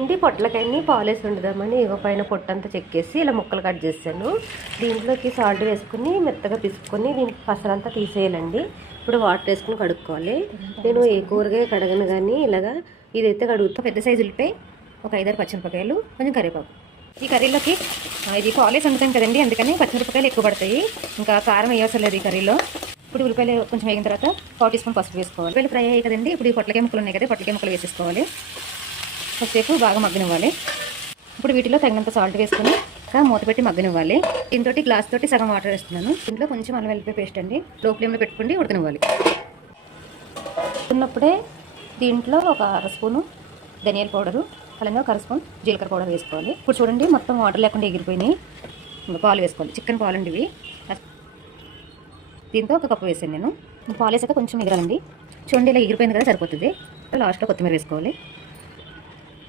పిండి పొట్లకాయని పాలేసి వండుదామని ఇగో పైన పొట్టంతా చెక్కేసి ఇలా ముక్కలు కట్ చేశాను. దీంట్లోకి సాల్ట్ వేసుకుని మెత్తగా పిసుకొని దీనికి పసరంతా తీసేయాలండి. ఇప్పుడు వాటర్ వేసుకుని కడుక్కోవాలి. నేను ఏ కూరగాయ కడగను కానీ ఇలాగా ఇదైతే కడుగుతా. పెద్ద సైజు ఉల్లిపాయ, ఒక 5-6 పచ్చిమిరపకాయలు, కొంచెం కరివేపాకు. ఈ కర్రీలోకి ఇది పాలేసి వండుతాం కదండి, అందుకని పచ్చిమిరపకాయలు ఎక్కువ పడతాయి. ఇంకా కారం వేయవసరం లేదు ఈ కర్రీలో. ఇప్పుడు ఉల్లిపాయలు కొంచెం వేగిన తర్వాత 1 టీ స్పూన్ పసుపు వేసుకోవాలి. ఉల్లిపాయలు ఫ్రై అయ్యాయి కదండి, ఇప్పుడు ఈ పొట్లకాయ ముక్కలు ఉన్నాయి కదా, పొట్లకాయ ముక్కలు వేసేసుకోవాలి. కొద్దిసేపు బాగా మగ్గనివ్వాలి. ఇప్పుడు వీటిలో తగినంత సాల్ట్ వేసుకొని మూత పెట్టి మగ్గనివ్వాలి. దీంతో గ్లాస్ తోటి సగం వాటర్ వేస్తున్నాను. దీంట్లో కొంచెం అల్లం వెల్లిపాయ పేస్ట్ అండి, లో ఫ్లేమ్లో పెట్టుకుని ఉడకనివ్వాలి. ఉన్నప్పుడే దీంట్లో ఒక 1/2 స్పూను ధనియాల పౌడరు, అలాగే ఒక 1/2 స్పూన్ జీలకర్ర పౌడర్ వేసుకోవాలి. ఇప్పుడు చూడండి మొత్తం వాటర్ లేకుండా ఎగిరిపోయినాయి. పాలు వేసుకోవాలి, చికెన్ పాలు అండి ఇవి. దీంతో 1 కప్పు వేసాను నేను. పాలు వేసాక కొంచెం ఎగరాలండి. చూడండి ఇలా ఎగిరిపోయింది కదా, సరిపోతుంది. లాస్ట్లో కొత్తిమీర వేసుకోవాలి.